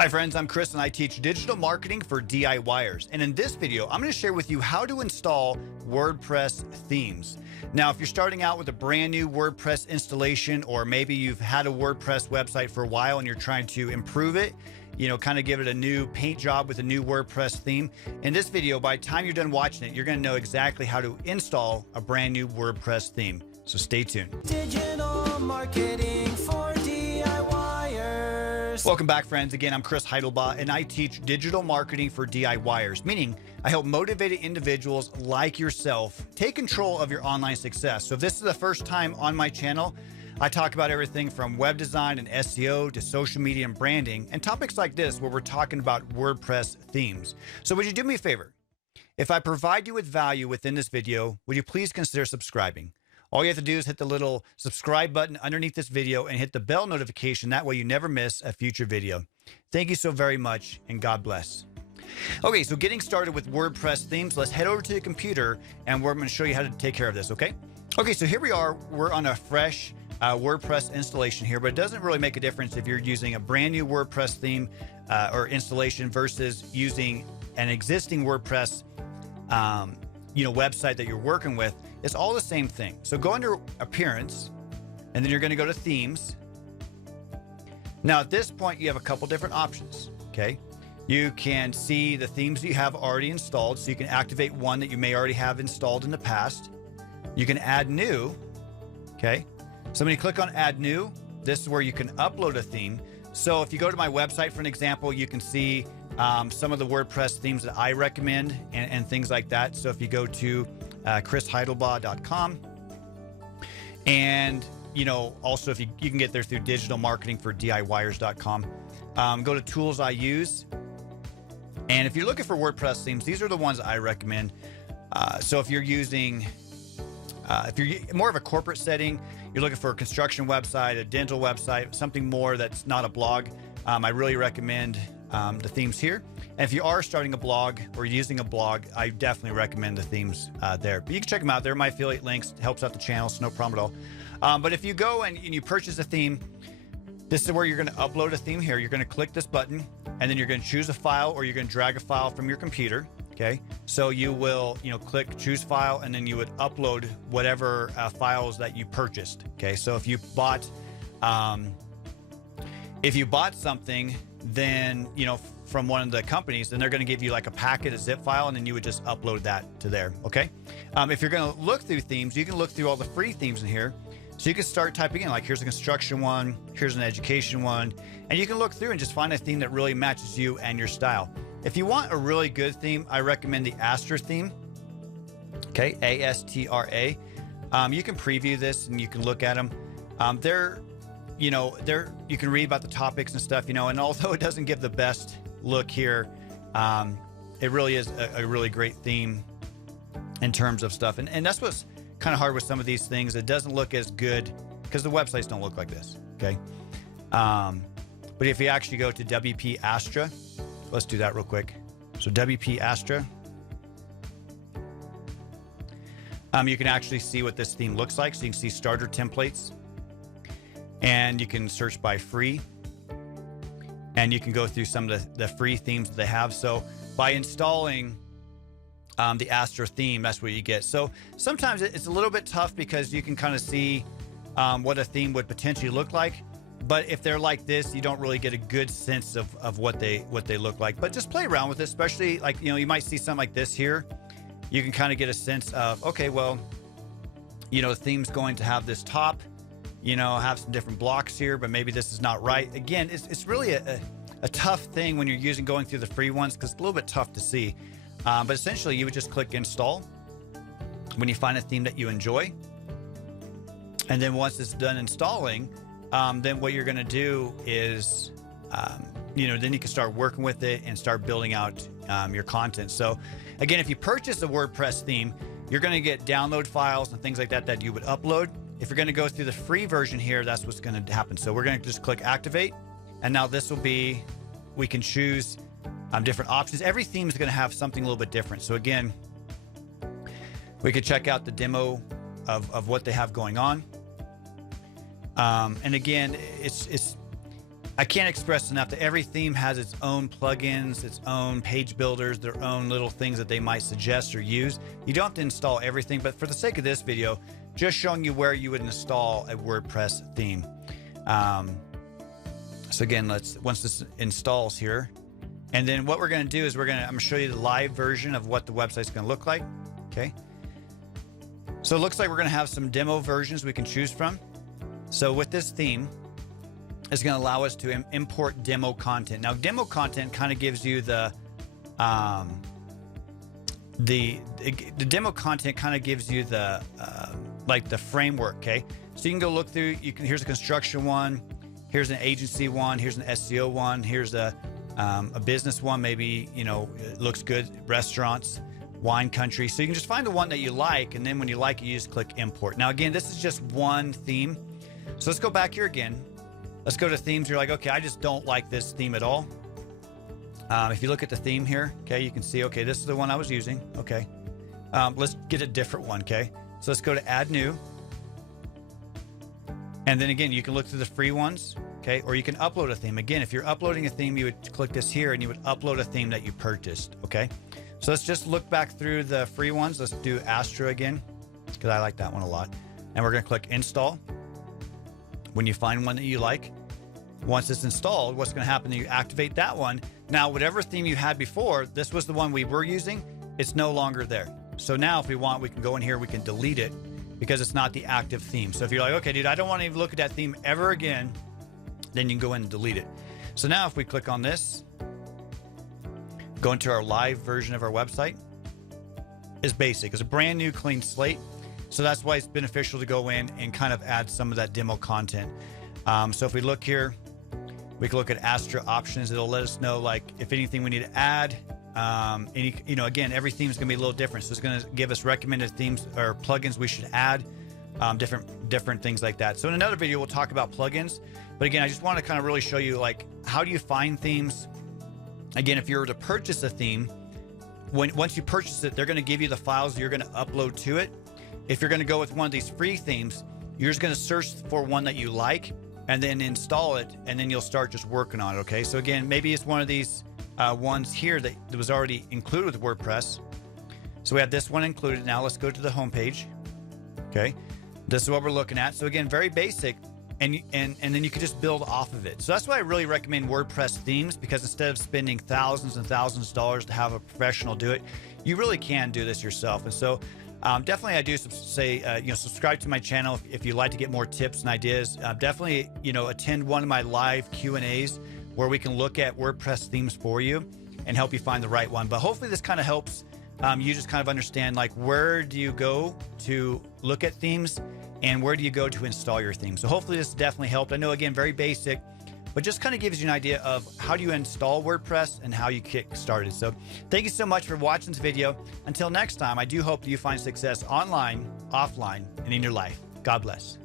Hi friends, I'm Chris and I teach digital marketing for DIYers. And in this video, I'm going to share with you how to install WordPress themes. Now, if you're starting out with a brand new WordPress installation, or maybe you've had a WordPress website for a while and you're trying to improve it, kind of give it a new paint job with a new WordPress theme. In this video, by the time you're done watching it, you're going to know exactly how to install a brand new WordPress theme. So stay tuned. Digital marketing for DIYers. Welcome back, friends. Again, I'm Chris Heidlebaugh, and I teach digital marketing for DIYers, meaning I help motivated individuals like yourself take control of your online success. So if this is the first time on my channel, I talk about everything from web design and SEO to social media and branding, and topics like this where we're talking about WordPress themes. So would you do me a favor? If I provide you with value within this video, would you please consider subscribing? All you have to do is hit the little subscribe button underneath this video and hit the bell notification. That way you never miss a future video. Thank you so very much, and God bless. Okay, so getting started with WordPress themes, let's head over to the computer and we're going to show you how to take care of this, okay? Okay, so here we are. We're on a fresh WordPress installation here, but it doesn't really make a difference if you're using a brand new WordPress theme or installation versus using an existing WordPress website that you're working with. It's all the same thing. So go under Appearance, and then you're going to go to Themes. Now at this point, you have a couple different options, okay? You can see the themes that you have already installed, so you can activate one that you may already have installed in the past. You can add new, okay? So when you click on Add New, this is where you can upload a theme. So if you go to my website, for an example, you can see some of the WordPress themes that I recommend and things like that. So if you go to 𝗦𝗫𝗏𝗪.com, and also if you can get there through digitalmarketingfordiyers.com. Go to Tools I Use, and if you're looking for WordPress themes, these are the ones I recommend. So if you're using if you're more of a corporate setting, you're looking for a construction website, a dental website, something more that's not a blog, I really recommend the themes here. And if you are starting a blog or using a blog, I definitely recommend the themes there. But you can check them out. They're my affiliate links. It helps out the channel, so no problem at all. But if you go and you purchase a theme, this is where you're going to upload a theme here. You're going to click this button, and then you're going to choose a file, or you're going to drag a file from your computer. Okay, so you will, click Choose File, and then you would upload whatever files that you purchased. Okay, so if you bought something, then from one of the companies, then they're going to give you like a packet, a zip file, and then you would just upload that to there. Okay, if you're going to look through themes, you can look through all the free themes in here. So you can start typing in, like, here's a construction one, here's an education one, and you can look through and just find a theme that really matches you and your style. If you want a really good theme, I recommend the Astra theme. Okay, A-S-T-R-A. You can preview this and you can look at them. You can read about the topics and stuff, and although it doesn't give the best look here, it really is a really great theme in terms of stuff. And that's what's kind of hard with some of these things. It doesn't look as good because the websites don't look like this, okay? But if you actually go to WP Astra, let's do that real quick. So WP Astra, you can actually see what this theme looks like. So you can see starter templates, and you can search by free, and you can go through some of the free themes that they have. So by installing the Astra theme, that's what you get. So sometimes it's a little bit tough because you can kind of see what a theme would potentially look like. But if they're like this, you don't really get a good sense of what they look like. But just play around with it, especially like, you might see something like this here. You can kind of get a sense of, okay, well, the theme's going to have this top, have some different blocks here, but maybe this is not right. Again, it's really a tough thing when you're going through the free ones, because it's a little bit tough to see. But essentially, you would just click Install when you find a theme that you enjoy. And then once it's done installing, then what you're going to do is, then you can start working with it and start building out your content. So again, if you purchase a WordPress theme, you're going to get download files and things like that you would upload. If you're going to go through the free version here, that's what's going to happen. So we're going to just click Activate. And now this will be, we can choose different options. Every theme is going to have something a little bit different. So again, we could check out the demo of what they have going on. And again, I can't express enough that every theme has its own plugins, its own page builders, their own little things that they might suggest or use. You don't have to install everything, but for the sake of this video, just showing you where you would install a WordPress theme. So again, once this installs here, and then what we're going to do is I'm going to show you the live version of what the website's going to look like. Okay. So it looks like we're going to have some demo versions we can choose from. So with this theme, it's going to allow us to import demo content. Now, demo content kind of gives you the demo content kind of gives you the like the framework. Okay. So you can go look through. Here's a construction one. Here's an agency one. Here's an SEO one. Here's a business one. Maybe, you know, it looks good. Restaurants, wine country. So you can just find the one that you like. And then when you like it, you just click import. Now, again, this is just one theme. So let's go back here again. Let's go to themes. You're like, okay, I just don't like this theme at all. If you look at the theme here, okay, you can see, okay, this is the one I was using. Okay. Let's get a different one. Okay. So let's go to add new. And then again, you can look through the free ones. Okay. Or you can upload a theme. Again, if you're uploading a theme, you would click this here and you would upload a theme that you purchased. Okay. So let's just look back through the free ones. Let's do Astra again, because I like that one a lot. And we're going to click install. When you find one that you like, once it's installed, what's going to happen is you activate that one. Now, whatever theme you had before, this was the one we were using, it's no longer there. So now if we want, we can go in here, we can delete it because it's not the active theme. So if you're like, okay, dude, I don't want to even look at that theme ever again, then you can go in and delete it. So now if we click on this, go into our live version of our website, it's basic. It's a brand new clean slate. So that's why it's beneficial to go in and kind of add some of that demo content. So if we look here, we can look at Astra options. It'll let us know, like, if anything we need to add. Again, every theme is going to be a little different. So it's going to give us recommended themes or plugins we should add, different things like that. So in another video, we'll talk about plugins. But again, I just want to kind of really show you, like, how do you find themes? Again, if you were to purchase a theme, once you purchase it, they're going to give you the files you're going to upload to it. If you're going to go with one of these free themes, you're just going to search for one that you like and then install it, and then you'll start just working on it. Okay. So again, maybe it's one of these ones here that was already included with WordPress. So we have this one included. Now let's go to the home page. Okay. This is what we're looking at. So again, very basic, and then you can just build off of it. So that's why I really recommend WordPress themes, because instead of spending thousands and thousands of dollars to have a professional do it, you really can do this yourself. And so definitely, I do say, subscribe to my channel if you'd like to get more tips and ideas. Definitely, attend one of my live Q&As where we can look at WordPress themes for you and help you find the right one. But hopefully this kind of helps you just kind of understand, like, where do you go to look at themes and where do you go to install your theme. So hopefully this definitely helped. I know, again, very basic, but just kind of gives you an idea of how do you install WordPress and how you kick started. So thank you so much for watching this video. Until next time, I do hope that you find success online, offline, and in your life. God bless.